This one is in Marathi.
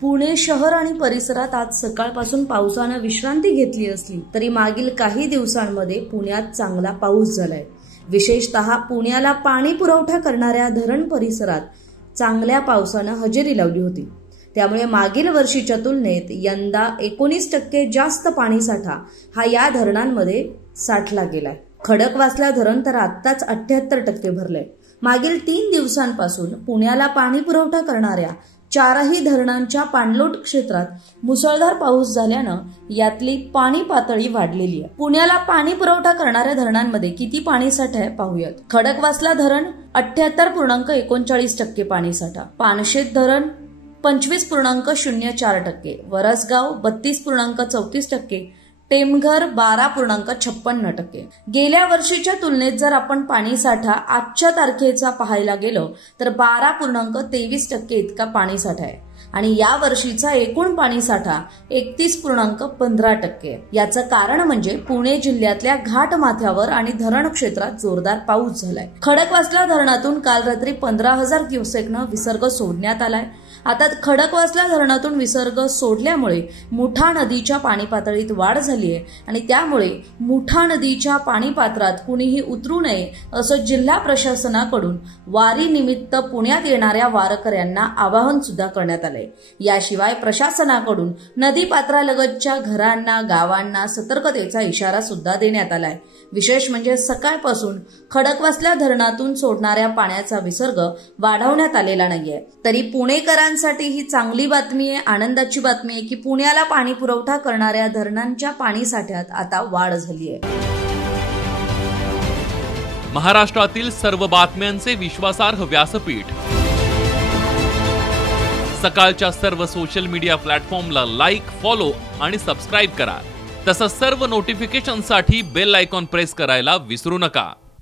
पुणे शहर आणि परिसरात आज सकाळपासून पावसानं विश्रांती घेतली असली तरी मागील काही दिवसांमध्ये पुण्यात चांगला पाऊस झालाय। विशेषतः पुण्याला पाणी पुरवठा करणाऱ्या धरण परिसरात चांगल्या पावसानं हजेरी लावली होती। त्यामुळे मागील वर्षीच्या तुलनेत यंदा 19% जास्त पाणीसाठा हा या धरणांमध्ये साठला गेलाय। खडकवासला धरण तर आत्ताच 78% भरलंय। मागील 3 दिवसांपासून पुण्याला पाणी पुरवठा करणाऱ्या 4ही धरणांच्या पाणलोट क्षेत्रात मुसळधार पाऊस झाल्यानं यातली पाणी पातळी वाढलेली आहे। पुण्याला पाणी पुरवठा करणाऱ्या धरणांमध्ये किती पाणीसाठा आहे पाहूयात। खडकवासला धरण 78.39% पाणीसाठा, पानशेत धरण 25.04%, वरसगाव 32.34%, टेमघर 12.56%। गेल्या वर्षीच्या तुलनेत जर आपण पाणीसाठा आजच्या तारखेचा पाहायला गेलो तर 12.23% इतका पाणीसाठा आहे आणि या वर्षीचा एकूण पाणीसाठा 31.15%। याचं कारण म्हणजे पुणे जिल्ह्यातल्या घाट माथ्यावर आणि धरण क्षेत्रात जोरदार पाऊस झालाय। खडकवासला धरणातून काल रात्री 15,000 क्युसेकनं विसर्ग सोडण्यात आलाय। आता खडकवासला धरणातून विसर्ग सोडल्यामुळे मुठा नदीच्या पाणी पातळीत वाढ झाली आहे आणि त्यामुळे मुठा नदीच्या पाणी पात्रात कुणीही उतरू नये असं जिल्हा प्रशासनाकडून वारी निमित्त पुण्यात येणाऱ्या वारकऱ्यांना आवाहन सुद्धा करण्यात आलंय। याशिवाय प्रशासनाकडून नदी पात्रालगतच्या घरांना, गावांना सतर्कतेचा इशारा सुद्धा देण्यात आलाय। विशेष म्हणजे सकाळपासून खडकवासला धरणातून सोडणाऱ्या पाण्याचा विसर्ग वाढवण्यात आलेला नाहीये। तरी पुणेकरांसाठी ही चांगली बातमी आहे, आनंदाची बातमी आहे की पुण्याला पाणी पुरवठा करणाऱ्या धरणांच्या पाणीसाठ्यात आता वाढ झाली आहे। महाराष्ट्रातील सर्व बातम्यांचे विश्वासार्ह व्यासपीठ सकाळच्या सर्व सोशल मीडिया प्लॅटफॉर्मला लाईक, फॉलो आणि सबस्क्राईब करा। तसंच सर्व नोटिफिकेशनसाठी बेल आयकॉन प्रेस करायला विसरू नका।